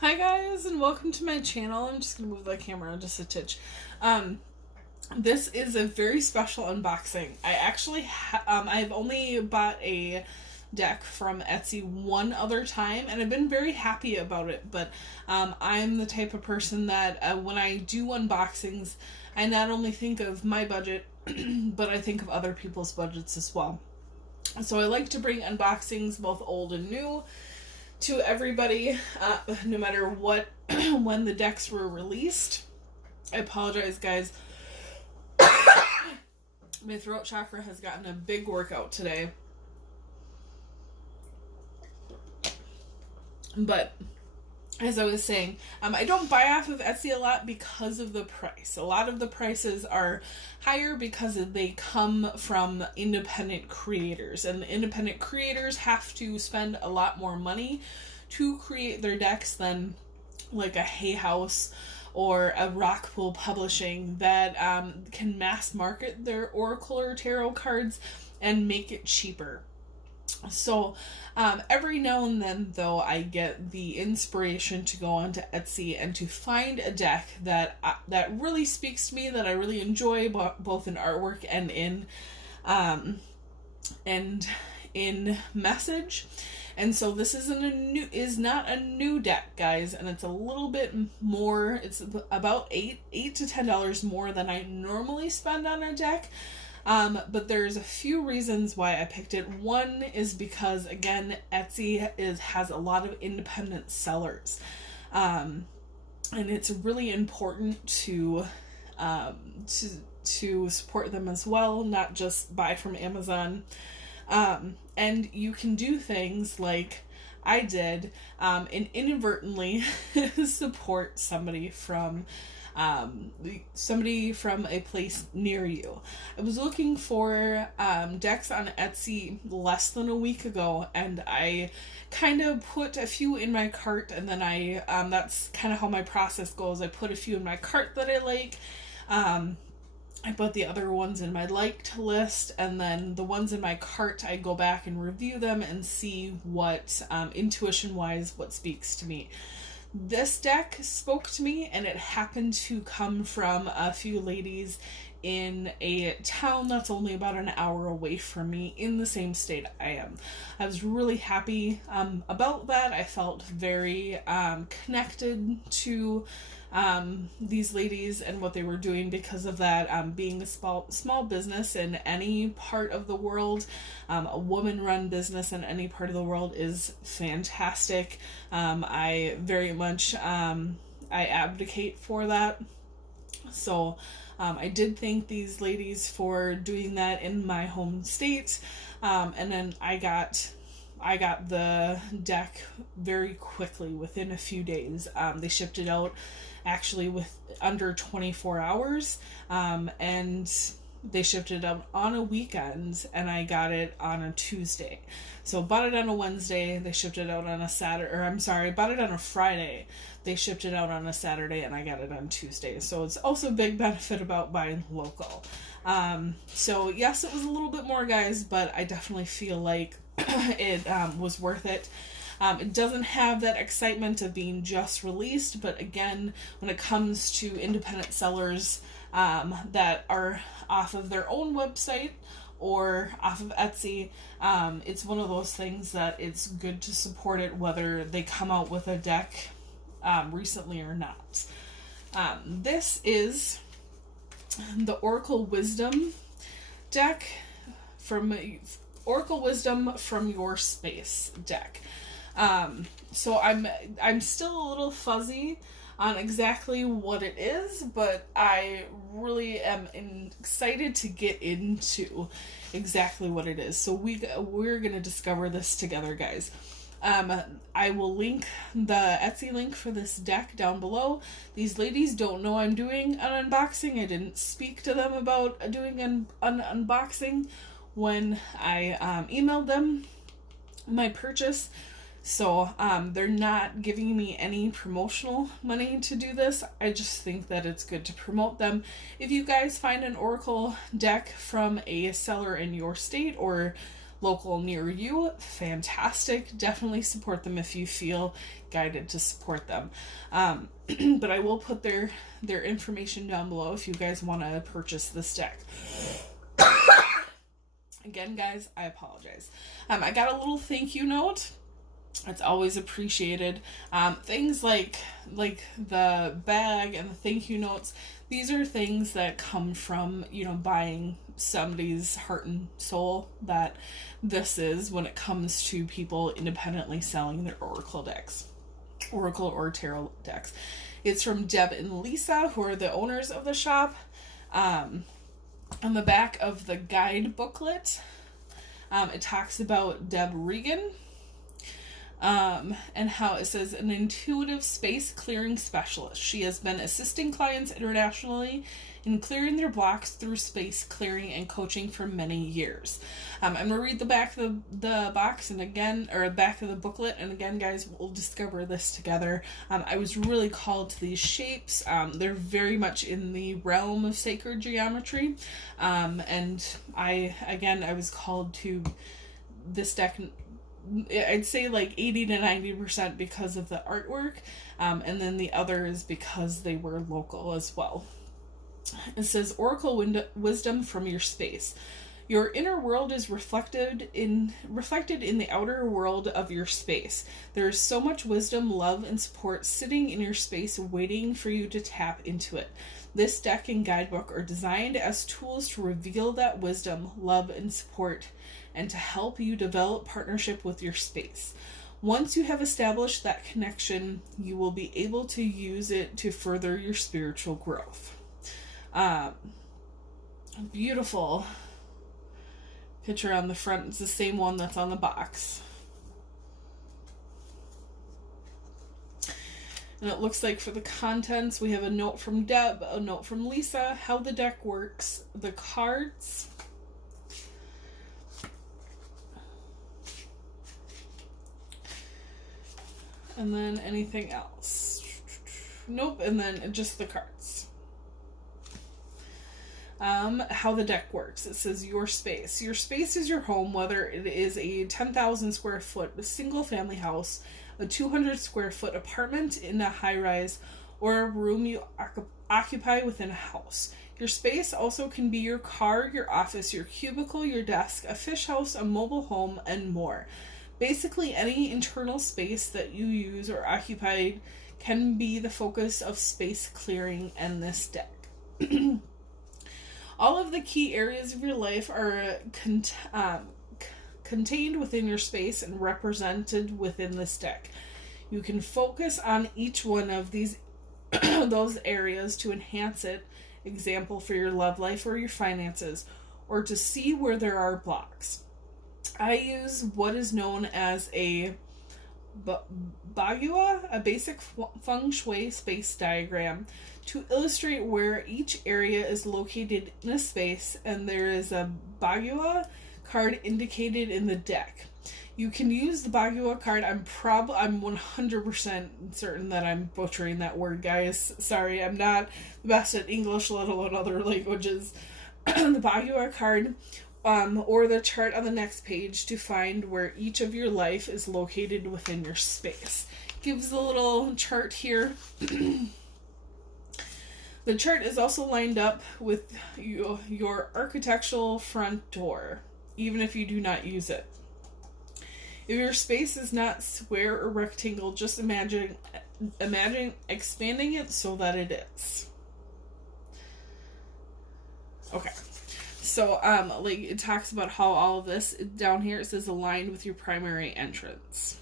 Hi guys, and welcome to my channel. I'm just gonna move the camera just a titch. This is a very special unboxing. I've only bought a deck from Etsy one other time, and I've been very happy about it. But I'm the type of person that when I do unboxings, I not only think of my budget, but I think of other people's budgets as well. So I like to bring unboxings, both old and new, to everybody, no matter what, when the decks were released. I apologize, guys. My throat chakra has gotten a big workout today. But as I was saying, I don't buy off of Etsy a lot because of the price. A lot of the prices are higher because they come from independent creators, and the independent creators have to spend a lot more money to create their decks than like a Hay House or a Rockpool Publishing that can mass market their Oracle or Tarot cards and make it cheaper. So every now and then, though, I get the inspiration to go onto Etsy and to find a deck that really speaks to me, that I really enjoy, both in artwork and in message. And so this is not a new deck, guys, and it's a little bit more. It's about $8 to $10 more than I normally spend on a deck. But there's a few reasons why I picked it. One is because, again, Etsy has a lot of independent sellers. And it's really important to support them as well, not just buy from Amazon. And you can do things like I did, and inadvertently support somebody from a place near you. I was looking for decks on Etsy less than a week ago, and I kind of put a few in my cart, and then that's kind of how my process goes. I put a few in my cart that I like. I put the other ones in my liked list, and then the ones in my cart, I go back and review them and see what, intuition-wise, what speaks to me. This deck spoke to me, and it happened to come from a few ladies in a town that's only about an hour away from me in the same state I am. I was really happy about that. I felt very connected to these ladies and what they were doing because of that. Being a small business in any part of the world, a woman-run business in any part of the world is fantastic. I very much I advocate for that. So I did thank these ladies for doing that in my home state, and then I got the deck very quickly, within a few days. They shipped it out actually with under 24 hours, and they shipped it out on a weekend, and I got it on a Tuesday. So bought it on a Wednesday, they shipped it out on a bought it on a Friday, they shipped it out on a Saturday, and I got it on Tuesday. So it's also a big benefit about buying local. So yes, it was a little bit more, guys, but I definitely feel like it was worth it. It doesn't have that excitement of being just released, but again, when it comes to independent sellers that are off of their own website or off of Etsy, it's one of those things that it's good to support it, whether they come out with a deck recently or not. This is the Oracle Wisdom deck from Oracle Wisdom from Your Space deck. So I'm still a little fuzzy on exactly what it is, but I really am excited to get into exactly what it is. So we're gonna discover this together, guys. I will link the Etsy link for this deck down below. These ladies don't know I'm doing an unboxing. I didn't speak to them about doing an unboxing when I emailed them my purchase. So they're not giving me any promotional money to do this. I just think that it's good to promote them. If you guys find an Oracle deck from a seller in your state or local near you, fantastic. Definitely support them if you feel guided to support them. But I will put their information down below if you guys want to purchase this deck. Again, guys, I apologize. I got a little thank you note. It's always appreciated. Things like the bag and the thank you notes, these are things that come from, buying somebody's heart and soul that this is when it comes to people independently selling their Oracle decks. Oracle or Tarot decks. It's from Deb and Lisa, who are the owners of the shop. On the back of the guide booklet, it talks about Deb Regan, and how it says an intuitive space clearing specialist. She has been assisting clients internationally in clearing their blocks through space clearing and coaching for many years. I'm going to read the back of the box and again, or back of the booklet, and again, guys, we'll discover this together. I was really called to these shapes. They're very much in the realm of sacred geometry, and I was called to this deck. I'd say like 80 to 90% because of the artwork, and then the other is because they were local as well. It says, Oracle wisdom from your space. Your inner world is reflected in the outer world of your space. There is so much wisdom, love, and support sitting in your space waiting for you to tap into it. This deck and guidebook are designed as tools to reveal that wisdom, love, and support, and to help you develop partnership with your space. Once you have established that connection, you will be able to use it to further your spiritual growth. Beautiful picture on the front. It's the same one that's on the box. And it looks like for the contents, we have a note from Deb, a note from Lisa, how the deck works, the cards, and then anything else. Nope, and then just the cards. How the deck works. It says your space. Your space is your home, whether it is a 10,000 square foot single family house, a 200 square foot apartment in a high rise, or a room you occupy within a house. Your space also can be your car, your office, your cubicle, your desk, a fish house, a mobile home, and more. Basically, any internal space that you use or occupy can be the focus of space clearing in this deck. All of the key areas of your life are contained within your space and represented within this deck. You can focus on each one of these those areas to enhance it, example for your love life or your finances, or to see where there are blocks. I use what is known as a Bagua, a basic feng shui space diagram, to illustrate where each area is located in a space, and there is a Bagua card indicated in the deck. You can use the Bagua card. I'm 100% certain that I'm butchering that word, guys. Sorry, I'm not the best at English, let alone other languages. The Bagua card, or the chart on the next page to find where each of your life is located within your space. Gives a little chart here. The chart is also lined up with your architectural front door, even if you do not use it. If your space is not square or rectangle, just imagine expanding it so that it is. Okay. So, it talks about how all of this, down here it says aligned with your primary entrance.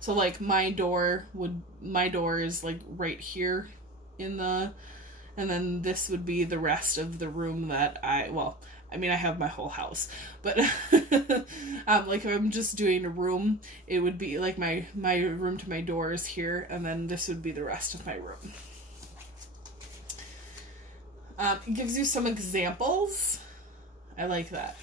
So, my door is, right here in the, and then this would be the rest of the room that I have my whole house, but, if I'm just doing a room, it would be, my room to my door is here, and then this would be the rest of my room. It gives you some examples. I like that.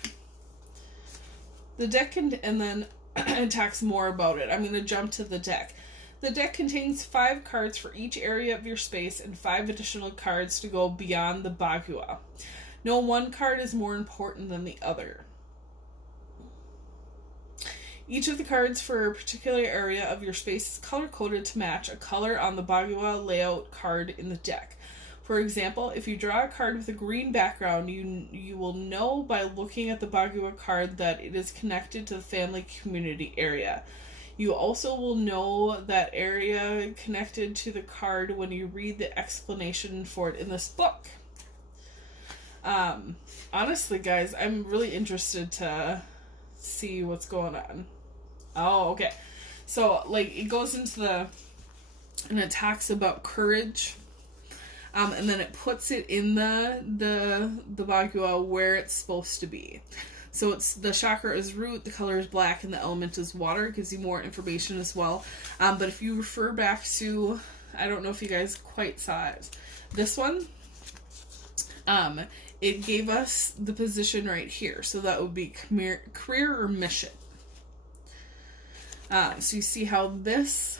The deck and then it talks more about it. I'm going to jump to the deck. The deck contains 5 cards for each area of your space and 5 additional cards to go beyond the Bagua. No one card is more important than the other. Each of the cards for a particular area of your space is color-coded to match a color on the Bagua layout card in the deck. For example, if you draw a card with a green background, you will know by looking at the Bagua card that it is connected to the family community area. You also will know that area connected to the card when you read the explanation for it in this book. Honestly, guys, I'm really interested to see what's going on. Oh, okay. So, like, it goes into and it talks about courage. And then it puts it in the Bagua where it's supposed to be. So it's the chakra is root, the color is black, and the element is water. It gives you more information as well. But if you refer back to, I don't know if you guys quite saw it, this one, it gave us the position right here. So that would be career or mission. So you see how this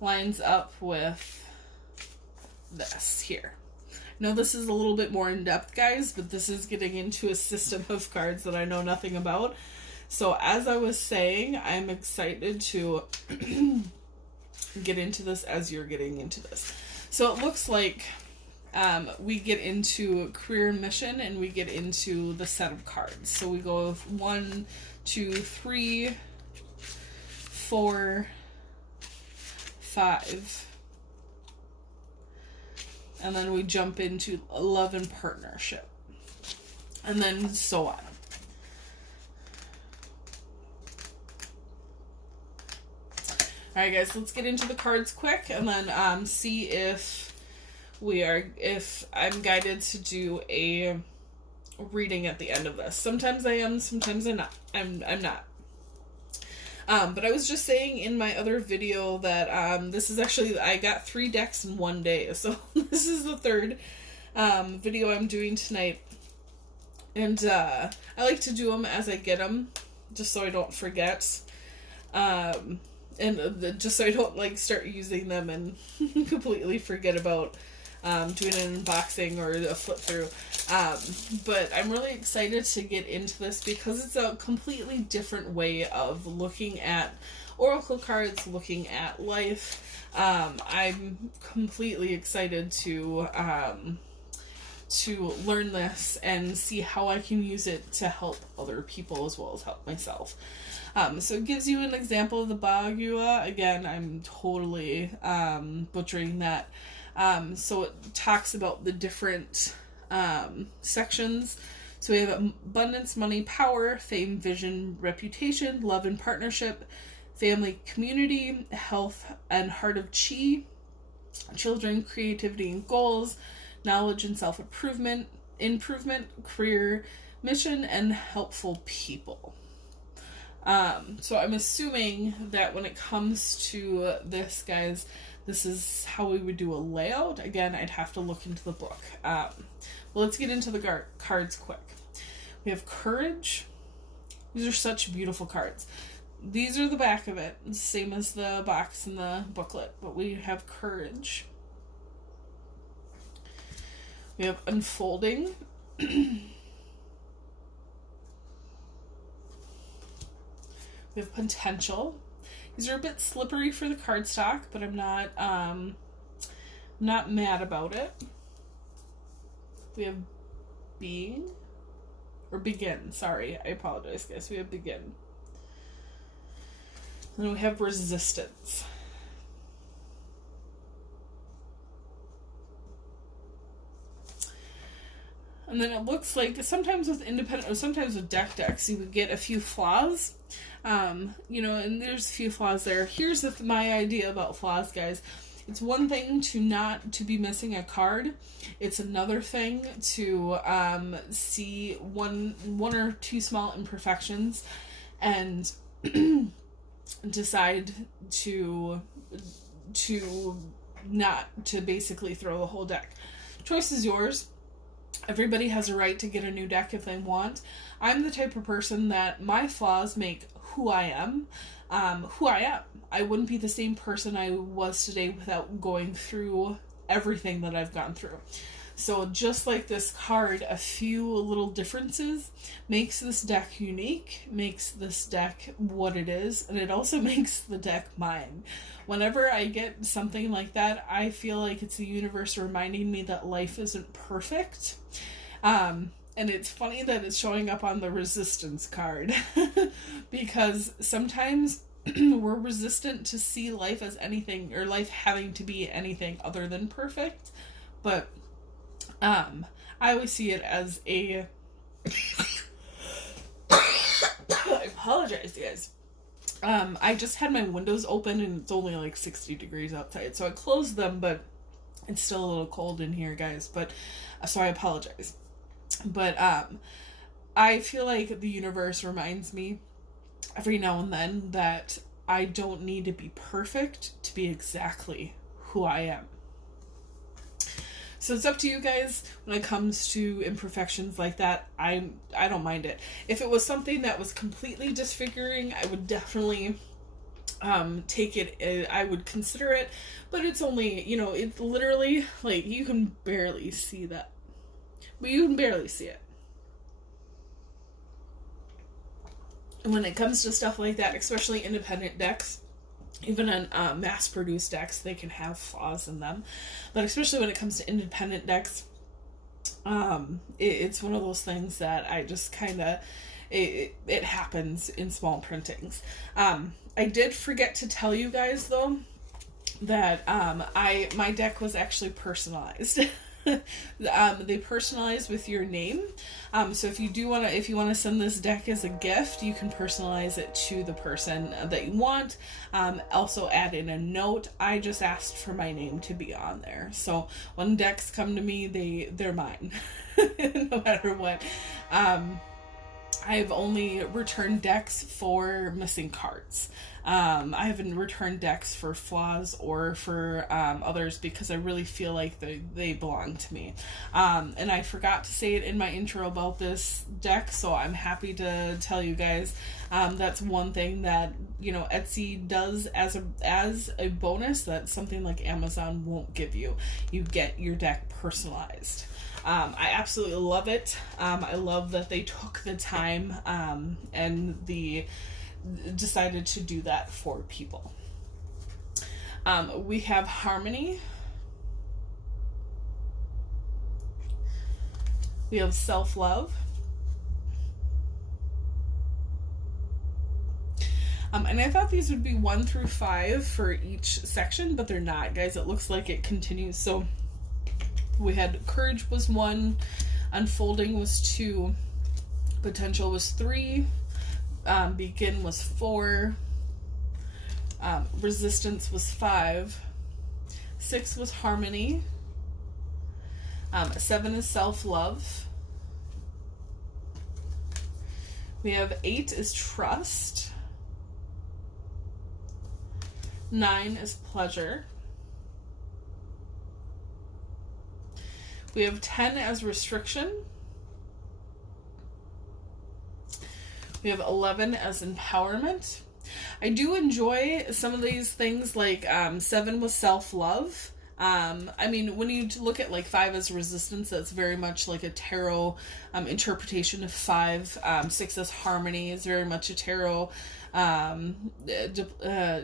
lines up with this here. Now this is a little bit more in depth, guys, but this is getting into a system of cards that I know nothing about. So as I was saying, I'm excited to get into this as you're getting into this. So it looks like we get into career and mission, and we get into the set of cards. So we go with 1, 2, 3, 4, 5. And then we jump into love and partnership. And then so on. Alright guys, let's get into the cards quick and then see if I'm guided to do a reading at the end of this. Sometimes I am, sometimes I'm not. I'm not. But I was just saying in my other video that this is actually, I got 3 decks in one day. So this is the third video I'm doing tonight. And I like to do them as I get them, just so I don't forget. And just so I don't like start using them and completely forget about doing an unboxing or a flip through. But I'm really excited to get into this because it's a completely different way of looking at oracle cards, looking at life. I'm completely excited to learn this and see how I can use it to help other people as well as help myself. So it gives you an example of the Bagua. Again, I'm totally butchering that. So it talks about the different sections. So we have abundance, money, power, fame, vision, reputation, love and partnership, family, community, health and heart of chi, children, creativity and goals, knowledge and self-improvement, career, mission, and helpful people. So I'm assuming that when it comes to this, guys, this is how we would do a layout. Again, I'd have to look into the book. Well, let's get into the cards quick. We have courage. These are such beautiful cards. These are the back of it, same as the box in the booklet, but we have courage. We have unfolding. We have potential. These are a bit slippery for the cardstock, but I'm not mad about it. We have begin. Sorry, I apologize, guys. We have begin. And then we have resistance. And then it looks like sometimes with independent, or sometimes with decks, you would get a few flaws. And there's a few flaws there. Here's my idea about flaws, guys. It's one thing to be missing a card. It's another thing to see one or two small imperfections and decide to basically throw the whole deck. Choice is yours. Everybody has a right to get a new deck if they want. I'm the type of person that my flaws make who I am. I wouldn't be the same person I was today without going through everything that I've gone through. So just like this card, a few little differences makes this deck unique, makes this deck what it is, and it also makes the deck mine. Whenever I get something like that, I feel like it's the universe reminding me that life isn't perfect. And it's funny that it's showing up on the resistance card because sometimes we're resistant to see life as anything, or life having to be anything other than perfect. But I always see it as a I apologize, guys. I just had my windows open and it's only like 60 degrees outside, so I closed them, but it's still a little cold in here, guys. But so I apologize. But I feel like the universe reminds me every now and then that I don't need to be perfect to be exactly who I am. So it's up to you guys when it comes to imperfections like that. I don't mind it. If it was something that was completely disfiguring, I would definitely take it. I would consider it, but it's only, it's literally like you can barely see that. But you can barely see it. And when it comes to stuff like that, especially independent decks, even on mass-produced decks, they can have flaws in them. But especially when it comes to independent decks, it's one of those things that I just kind of... It happens in small printings. I did forget to tell you guys, though, that my deck was actually personalized. They personalize with your name. So if you want to send this deck as a gift, you can personalize it to the person that you want. Also add in a note. I just asked for my name to be on there. So when decks come to me, they're mine, no matter what. I've only returned decks for missing cards. I haven't returned decks for flaws or for others because I really feel like they belong to me. And I forgot to say it in my intro about this deck, so I'm happy to tell you guys that's one thing that Etsy does as a bonus that something like Amazon won't give you. You get your deck personalized. I absolutely love it. I love that they took the time and decided to do that for people. We have Harmony. We have Self-Love. And I thought these would be 1 through 5 for each section, but they're not, guys. It looks like it continues. So we had Courage was 1, Unfolding was 2, Potential was 3, Begin was 4, Resistance was 5, 6 was Harmony, 7 is Self-Love, we have 8 is Trust, 9 is Pleasure, we have 10 as Restriction, we have 11 as Empowerment. I do enjoy some of these things, like 7 was Self-Love. I mean, when you look at like 5 as Resistance, that's very much like a tarot interpretation of 5. 6 as Harmony is very much a tarot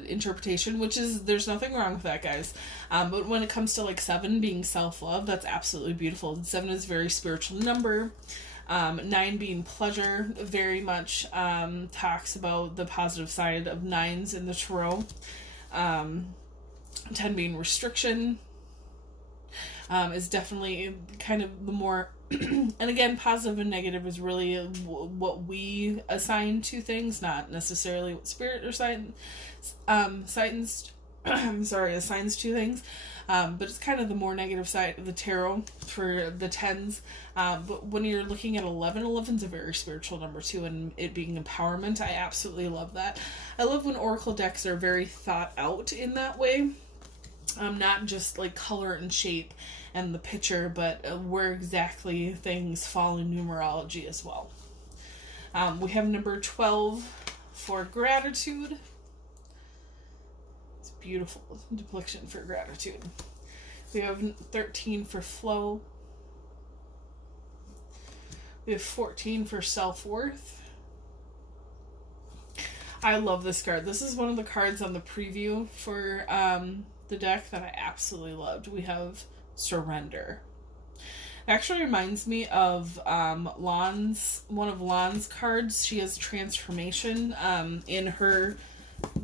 interpretation, which is, there's nothing wrong with that, guys. But when it comes to like 7 being Self-Love, that's absolutely beautiful. 7 is a very spiritual number. 9 being Pleasure, very much talks about the positive side of 9s in the tarot. 10 being Restriction is definitely kind of the more and again, positive and negative is really what we assign to things, not necessarily what spirit or assigns to things. But it's kind of the more negative side of the tarot for the 10s. But when you're looking at 11, 11's a very spiritual number too, and it being empowerment, I absolutely love that. I love when oracle decks are very thought out in that way. Not just like color and shape and the picture, but where exactly things fall in numerology as well. We have number 12 for Gratitude. It's a beautiful depiction for gratitude. We have 13 for Flow. We have 14 for Self-Worth. I love this card. This is one of the cards on the preview for the deck that I absolutely loved. We have Surrender. It actually reminds me of one of Lan's cards. She has Transformation in her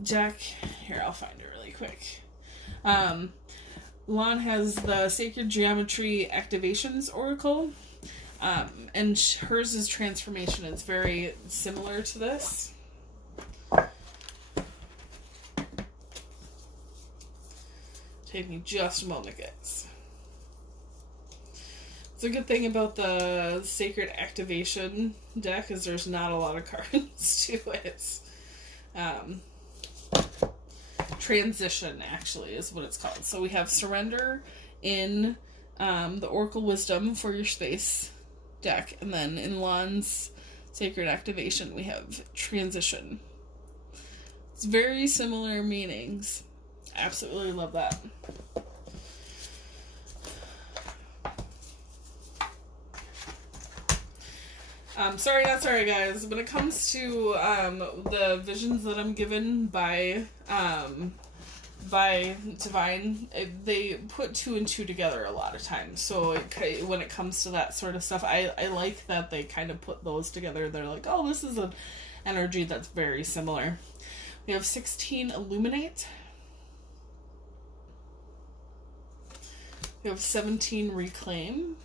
deck. Here, I'll find it really quick. Lan has the Sacred Geometry Activations Oracle, and hers is Transformation. It's very similar to this. Take me just a moment, guys. It's a good thing about the Sacred Activation deck is there's not a lot of cards to it. Transition, actually, is what it's called. So we have Surrender in the Oracle Wisdom for your space deck, and then in Lan's Sacred Activation we have Transition. It's very similar meanings. Absolutely love that. Not sorry, guys. When it comes to the visions that I'm given by Divine, they put 2 and 2 together a lot of times. So when it comes to that sort of stuff, I like that they kind of put those together. They're like, oh, this is an energy that's very similar. We have 16 Illuminate. We have 17 Reclaim.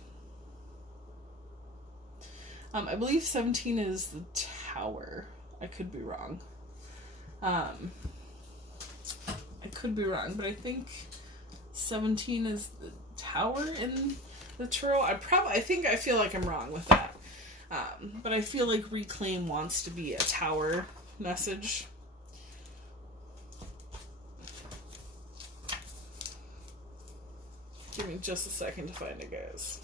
I believe 17 is the Tower. I could be wrong. I could be wrong, but I think 17 is the Tower in the Tarot. I feel like I'm wrong with that. But I feel like Reclaim wants to be a Tower message. Give me just a second to find it, guys.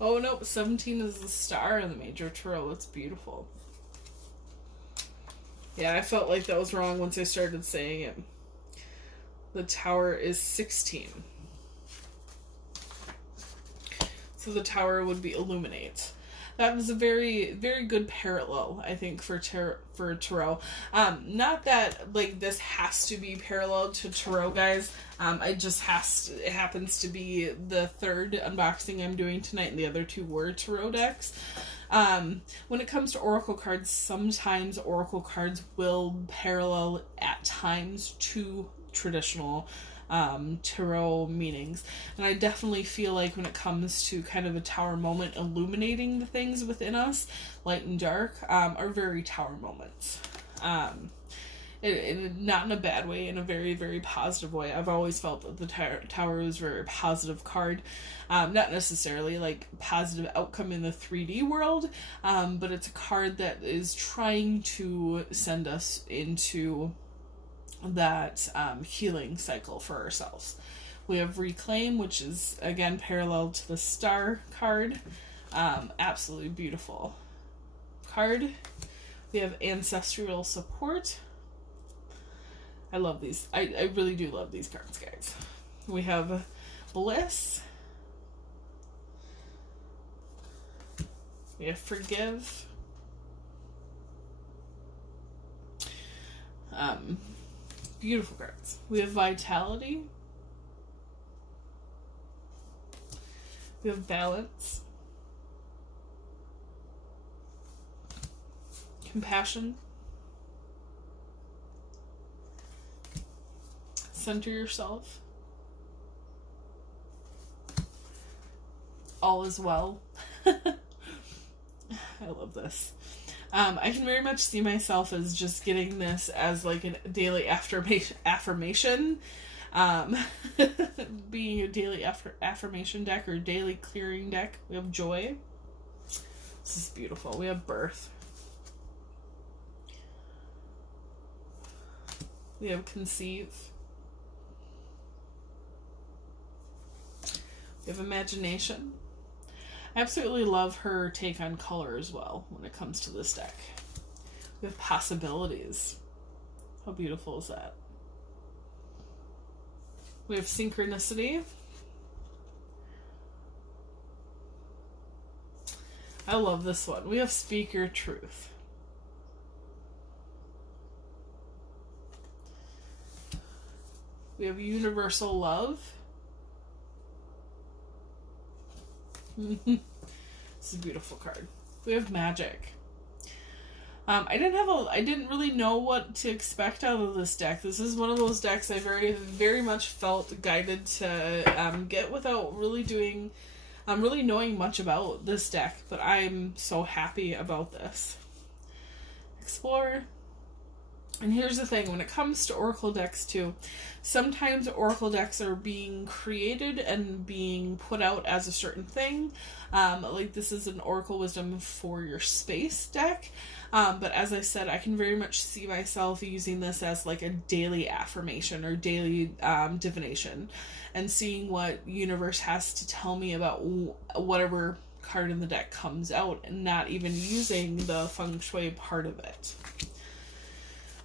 Oh, nope, 17 is the Star in the Major Tarot. It's beautiful. Yeah, I felt like that was wrong once I started saying it. The Tower is 16. So the Tower would be Illuminate. That was a very, very good parallel, I think, for Tarot. Not that, like, this has to be parallel to Tarot, guys. It happens to be the third unboxing I'm doing tonight, and the other 2 were Tarot decks. When it comes to Oracle cards, sometimes Oracle cards will parallel at times to traditional Tarot meanings, and I definitely feel like when it comes to kind of a Tower moment, illuminating the things within us, light and dark, are very Tower moments. Not in a bad way, in a very, very positive way. I've always felt that the Tower is a very positive card. Not necessarily like positive outcome in the 3D world, but it's a card that is trying to send us into that healing cycle for ourselves. We have Reclaim, which is again parallel to the Star card. Absolutely beautiful card. We have Ancestral Support. I love these. I really do love these cards, guys. We have Bliss. We have Forgive. Beautiful cards. We have Vitality. We have Balance. Compassion. Center Yourself. All is Well. I love this. I can very much see myself as just getting this as like a daily affirmation. Being a daily affirmation deck or daily clearing deck. We have Joy. This is beautiful. We have Birth. We have Conceive. We have Imagination. I absolutely love her take on color as well when it comes to this deck. We have Possibilities. How beautiful is that? We have Synchronicity. I love this one. We have Speak Your Truth. We have Universal Love. This is a beautiful card. We have Magic. I didn't really know what to expect out of this deck. This is one of those decks I very much felt guided to get without really knowing much about this deck. But I'm so happy about this. Explore. And here's the thing, when it comes to Oracle decks too, sometimes Oracle decks are being created and being put out as a certain thing. Like this is an Oracle Wisdom for your space deck. But as I said, I can very much see myself using this as like a daily affirmation or daily divination, and seeing what universe has to tell me about whatever card in the deck comes out, and not even using the feng shui part of it.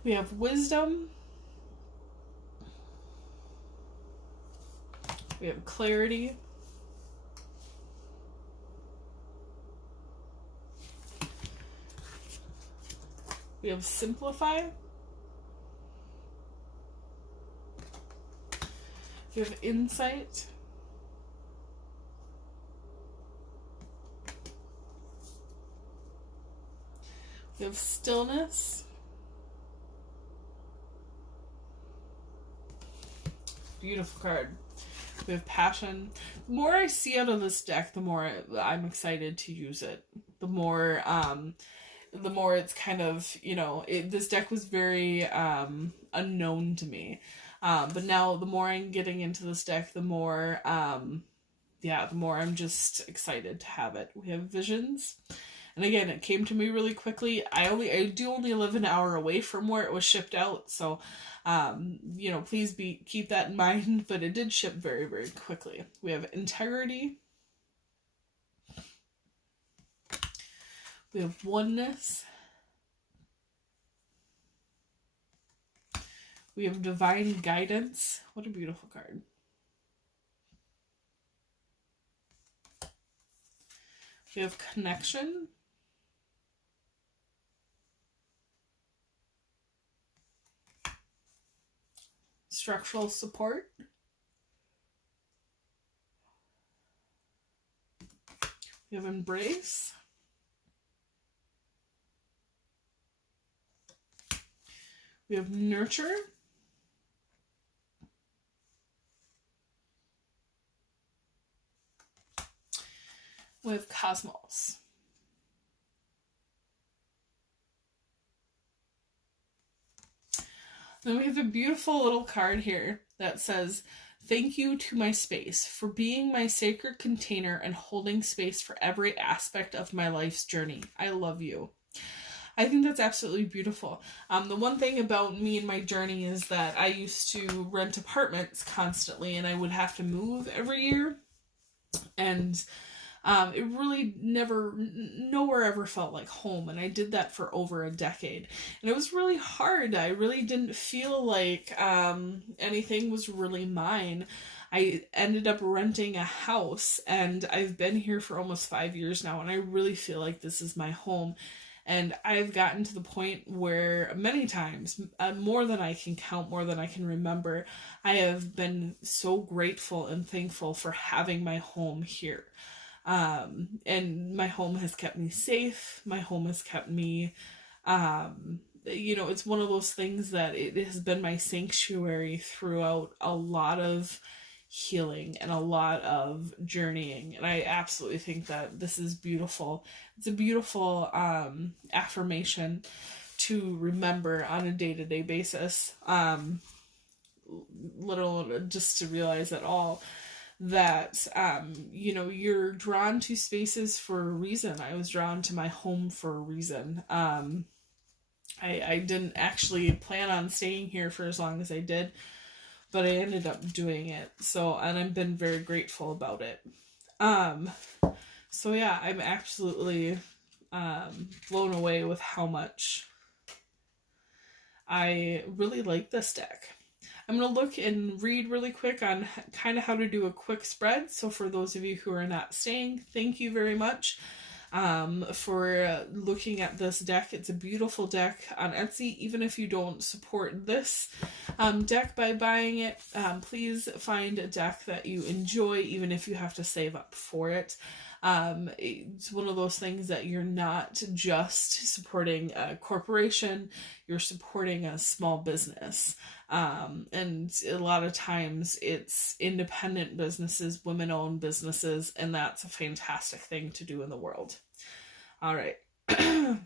We have Wisdom. We have Clarity. We have Simplify. We have Insight. We have Stillness. Beautiful card. We have Passion. The more I see out of this deck, the more I'm excited to use it. The more it's kind of, this deck was very unknown to me. But now the more I'm getting into this deck, the more I'm just excited to have it. We have Visions. And again, it came to me really quickly. I do only live an hour away from where it was shipped out, so please keep that in mind, but it did ship very, very quickly. We have Integrity. We have Oneness. We have Divine Guidance. What a beautiful card. We have Connection. Structural Support. We have Embrace. We have Nurture. We have Cosmos. Then we have a beautiful little card here that says, "Thank you to my space for being my sacred container and holding space for every aspect of my life's journey. I love you." I think that's absolutely beautiful. The one thing about me and my journey is that I used to rent apartments constantly, and I would have to move every year. And it really nowhere ever felt like home. And I did that for over a decade. And it was really hard. I really didn't feel like anything was really mine. I ended up renting a house, and I've been here for almost 5 years now, and I really feel like this is my home. And I've gotten to the point where many times, more than I can count, more than I can remember, I have been so grateful and thankful for having my home here. And my home has kept me safe. My home has kept me, it's one of those things that it has been my sanctuary throughout a lot of healing and a lot of journeying. And I absolutely think that this is beautiful. It's a beautiful affirmation to remember on a day-to-day basis. Just to realize at all that you're drawn to spaces for a reason. I was drawn to my home for a reason. I didn't actually plan on staying here for as long as I did, but I ended up doing it. And I've been very grateful about it. So yeah, I'm absolutely blown away with how much I really like this deck. I'm going to look and read really quick on kind of how to do a quick spread. So for those of you who are not staying, thank you very much. for looking at this deck. It's a beautiful deck on Etsy. Even if you don't support this deck by buying it, please find a deck that you enjoy, even if you have to save up for it. It's one of those things that you're not just supporting a corporation, you're supporting a small business. And a lot of times it's independent businesses, women-owned businesses, and that's a fantastic thing to do in the world. All right. It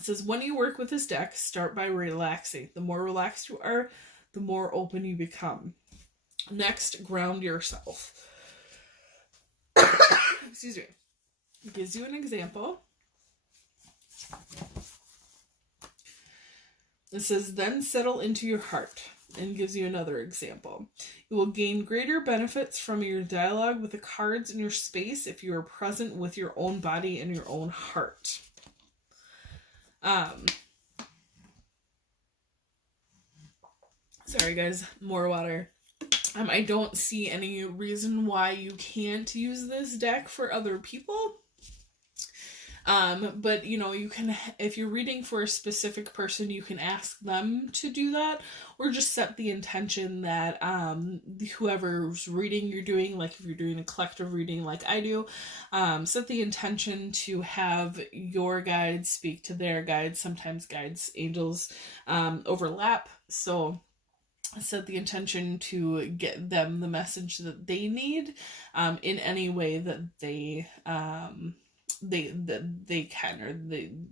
says, when you work with this deck, start by relaxing. The more relaxed you are, the more open you become. Next, ground yourself. Excuse me. It gives you an example. It says, then settle into your heart, and gives you another example. You will gain greater benefits from your dialogue with the cards in your space if you are present with your own body and your own heart. Sorry guys, more water. I don't see any reason why you can't use this deck for other people. But you know, you can, if you're reading for a specific person, you can ask them to do that, or just set the intention that whoever's reading you're doing, like if you're doing a collective reading like I do, set the intention to have your guides speak to their guides. Sometimes guides, angels overlap, so set the intention to get them the message that they need in any way that they can, or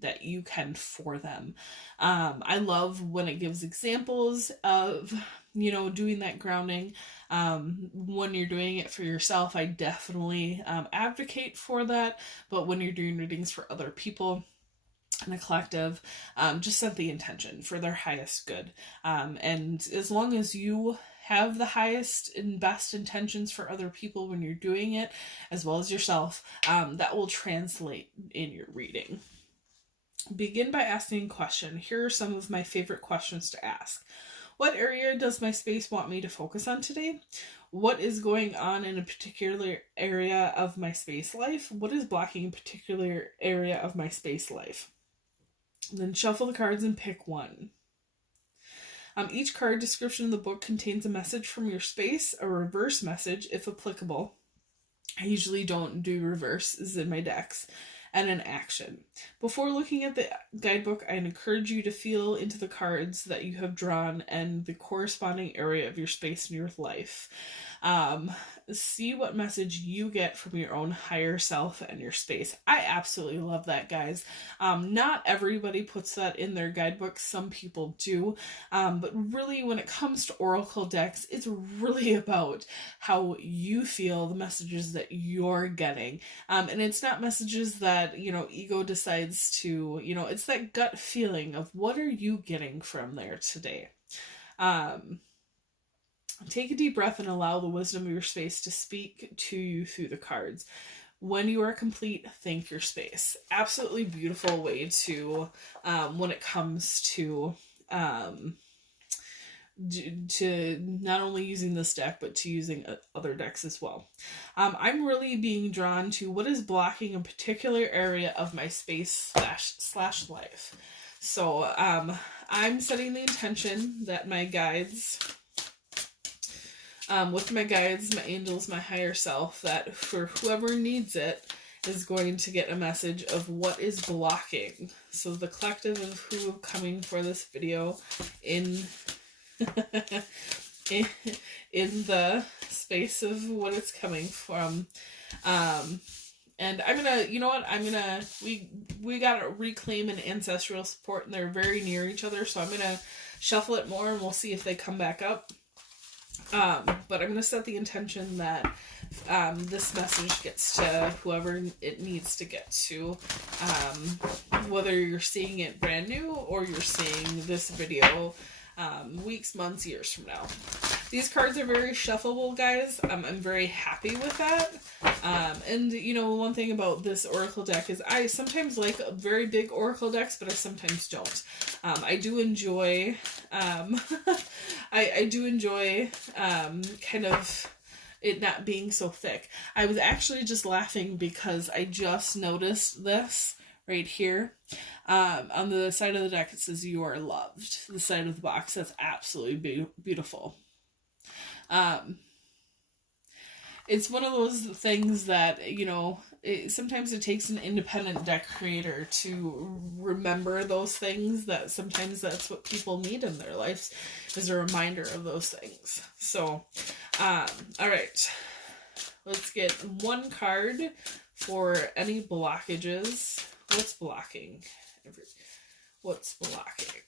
that you can for them. I love when it gives examples of, you know, doing that grounding. When you're doing it for yourself, I definitely advocate for that, but when you're doing readings for other people in a collective, just set the intention for their highest good. And as long as you have the highest and best intentions for other people when you're doing it, as well as yourself, that will translate in your reading. Begin by asking a question. Here are some of my favorite questions to ask. What area does my space want me to focus on today? What is going on in a particular area of my space life? What is blocking a particular area of my space life? And then shuffle the cards and pick one. Each card description in the book contains a message from your space, a reverse message if applicable. I usually don't do reverses in my decks, and an action. Before looking at the guidebook, I encourage you to feel into the cards that you have drawn and the corresponding area of your space in your life. See what message you get from your own higher self and your space. I absolutely love that, guys. Not everybody puts that in their guidebook. Some people do. But really, when it comes to oracle decks, it's really about how you feel, the messages that you're getting. And it's not messages that, you know, ego decides to, you know, it's that gut feeling of what are you getting from there today. Take a deep breath and allow the wisdom of your space to speak to you through the cards. When you are complete, thank your space. Absolutely beautiful way to, when it comes to not only using this deck, but to using other decks as well. I'm really being drawn to what is blocking a particular area of my space slash life. So I'm setting the intention that my guides, with my guides, my angels, my higher self, that for whoever needs it is going to get a message of what is blocking. So the collective of who coming for this video in in the space of what it's coming from. And I'm gonna, you know what, we gotta reclaim an ancestral support, and they're very near each other, so I'm gonna shuffle it more and we'll see if they come back up. But I'm going to set the intention that this message gets to whoever it needs to get to, whether you're seeing it brand new or you're seeing this video weeks, months, years from now. These cards are very shuffleable, guys. I'm very happy with that. And, you know, one thing about this oracle deck is I sometimes like very big oracle decks, but I sometimes don't. I do enjoy, I do enjoy kind of it not being so thick. I was actually just laughing because I just noticed this right here. On the side of the deck, it says "You are loved." The side of the box, that's absolutely beautiful. It's one of those things that, sometimes it takes an independent deck creator to remember those things, that sometimes that's what people need in their lives, is a reminder of those things. So, all right. Let's get one card for any blockages. What's blocking? What's blocking?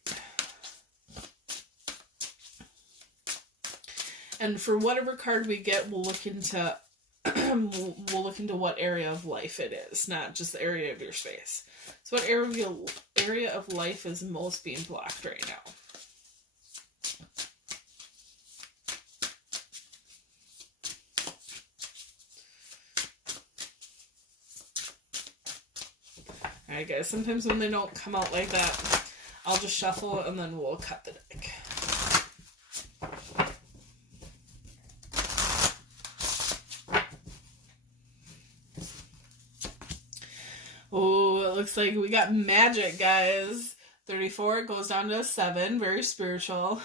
And for whatever card we get, we'll look into we'll look into what area of life it is, not just the area of your space. So what area of life is most being blocked right now? Alright guys, sometimes when they don't come out like that, I'll just shuffle and then we'll cut the deck. Oh, it looks like we got magic, guys. 34 goes down to a 7. Very spiritual.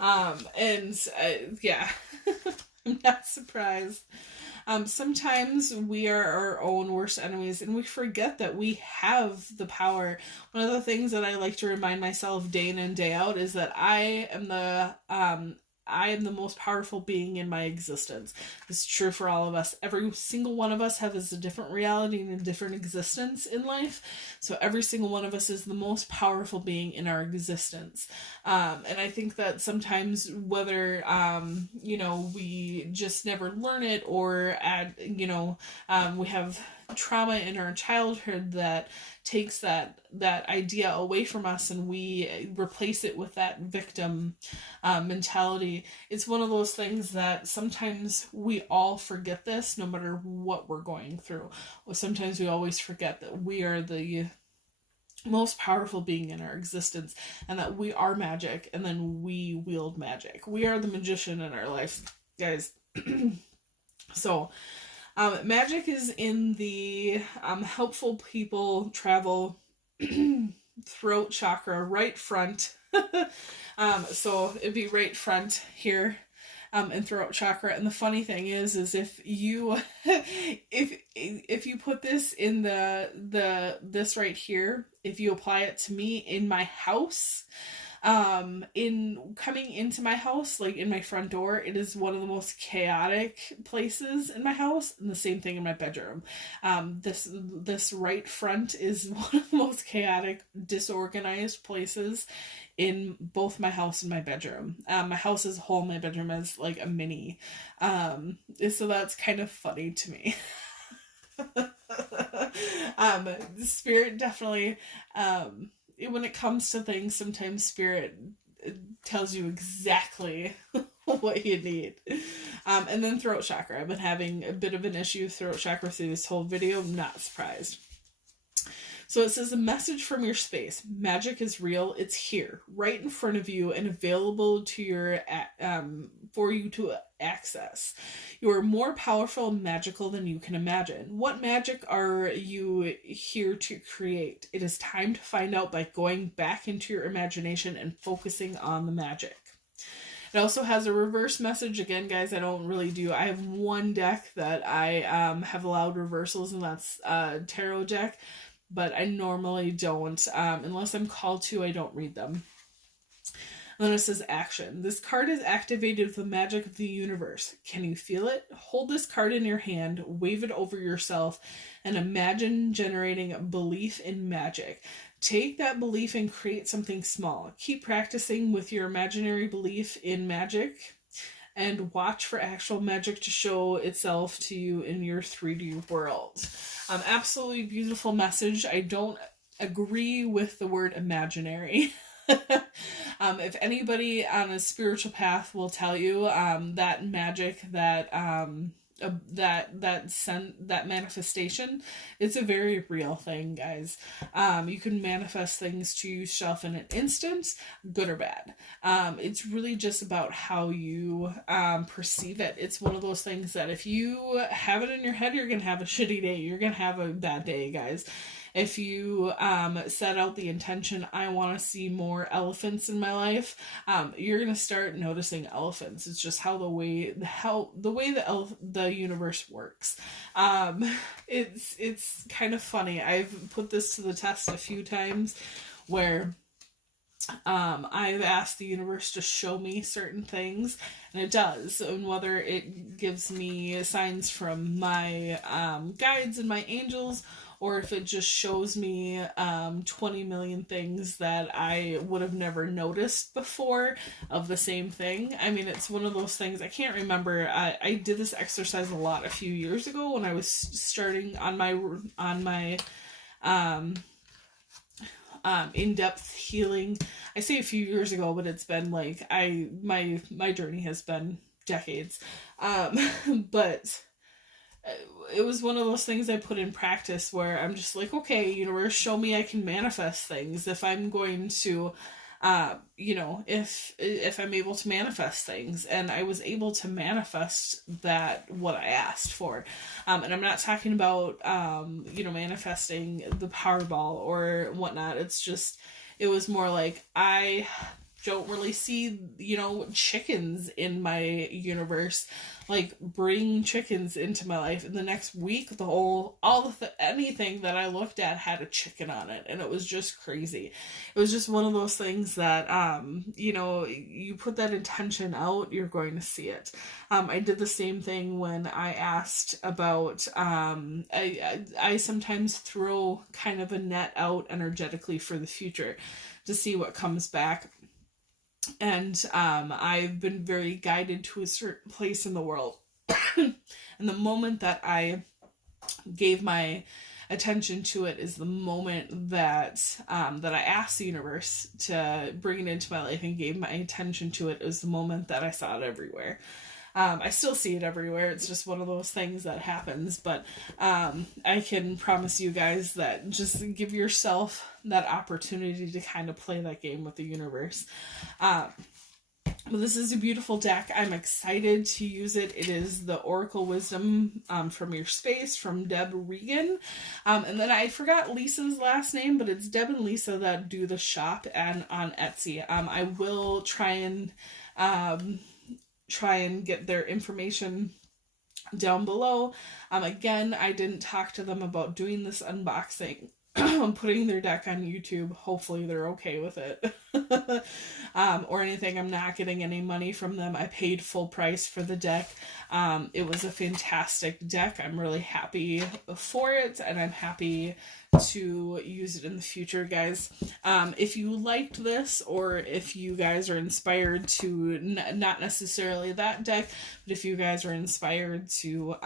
Yeah, I'm not surprised. Sometimes we are our own worst enemies and we forget that we have the power. One of the things that I like to remind myself day in and day out is that I am the most powerful being in my existence. This is true for all of us. Every single one of us has a different reality and a different existence in life. So every single one of us is the most powerful being in our existence. And I think that sometimes whether, we just never learn it, or we have trauma in our childhood that takes that idea away from us and we replace it with that victim mentality. It's one of those things that sometimes we all forget this no matter what we're going through. Well, sometimes we always forget that we are the most powerful being in our existence and that we are magic, and then we wield magic. We are the magician in our life, guys. So magic is in the helpful people travel throat chakra, right front. So it'd be right front here, and throat chakra. And the funny thing is if you if you put this in this right here, if you apply it to me in my house, in coming into my house, like in my front door, it is one of the most chaotic places in my house, and the same thing in my bedroom. This right front is one of the most chaotic, disorganized places in both my house and my bedroom. My house as a whole, my bedroom is like a mini. So that's kind of funny to me. The spirit definitely, when it comes to things, sometimes spirit tells you exactly what you need. And then throat chakra. I've been having a bit of an issue with throat chakra through this whole video. I'm not surprised. So it says, a message from your space. Magic is real. It's here, right in front of you and available to your for you to access. You are more powerful and magical than you can imagine. What magic are you here to create? It is time to find out by going back into your imagination and focusing on the magic. It also has a reverse message. Again, guys, I have one deck that I have allowed reversals, and that's a tarot deck. But I normally don't. Unless I'm called to, I don't read them. And then it says action. This card is activated with the magic of the universe. Can you feel it? Hold this card in your hand, wave it over yourself, and imagine generating belief in magic. Take that belief and create something small. Keep practicing with your imaginary belief in magic, and watch for actual magic to show itself to you in your 3D world. Absolutely beautiful message. I don't agree with the word imaginary. If anybody on a spiritual path will tell you that magic that that manifestation, it's a very real thing, guys. You can manifest things to yourself in an instant, good or bad. It's really just about how you perceive it. It's one of those things that if you have it in your head, you're gonna have a shitty day, you're gonna have a bad day, guys. If you set out the intention, I want to see more elephants in my life, you're gonna start noticing elephants. It's just how the way the universe works. It's kind of funny. I've put this to the test a few times, where I've asked the universe to show me certain things, and it does. And whether it gives me signs from my guides and my angels, or if it just shows me 20 million things that I would have never noticed before of the same thing. I mean, it's one of those things, I can't remember. I did this exercise a lot a few years ago when I was starting on my in-depth healing. I say a few years ago, but it's been like my journey has been decades. But it was one of those things I put in practice where I'm just like, okay, universe, show me I can manifest things. If I'm going to, if I'm able to manifest things, and I was able to manifest what I asked for. And I'm not talking about, manifesting the Powerball or whatnot. It's just, it was more like, I don't really see, chickens in my universe. Like, bring chickens into my life. In the next week, anything that I looked at had a chicken on it, and it was just crazy. It was just one of those things that, you put that intention out, you're going to see it. I did the same thing when I asked about, I sometimes throw kind of a net out energetically for the future to see what comes back. And I've been very guided to a certain place in the world. And the moment that I gave my attention to it is the moment that I asked the universe to bring it into my life and gave my attention to it. It was the moment that I saw it everywhere. I still see it everywhere. It's just one of those things that happens. But I can promise you guys that just give yourself that opportunity to kind of play that game with the universe. But this is a beautiful deck. I'm excited to use it. It is the Oracle Wisdom from Your Space from Deb Regan. And then I forgot Lisa's last name, but it's Deb and Lisa that do the shop and on Etsy. I will try and get their information down below. Again, I didn't talk to them about doing this unboxing. Putting their deck on YouTube. Hopefully they're okay with it. Or anything. I'm not getting any money from them. I paid full price for the deck. It was a fantastic deck. I'm really happy for it, and I'm happy to use it in the future, guys. If you liked this, or if you guys are inspired to, not necessarily that deck, but if you guys are inspired to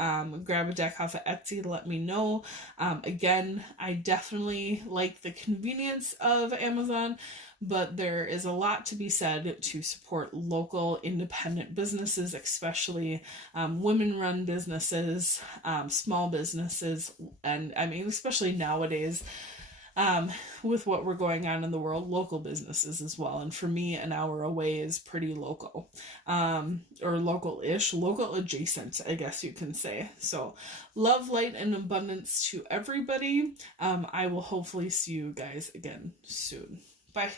grab a deck off of Etsy, let me know. Again, I definitely like the convenience of Amazon, but there is a lot to be said to support local independent businesses, especially women-run businesses, small businesses, and I mean, especially nowadays, with what we're going on in the world, local businesses as well. And for me, an hour away is pretty local, or local-ish, local adjacent, I guess you can say. So love, light, and abundance to everybody. I will hopefully see you guys again soon. Bye.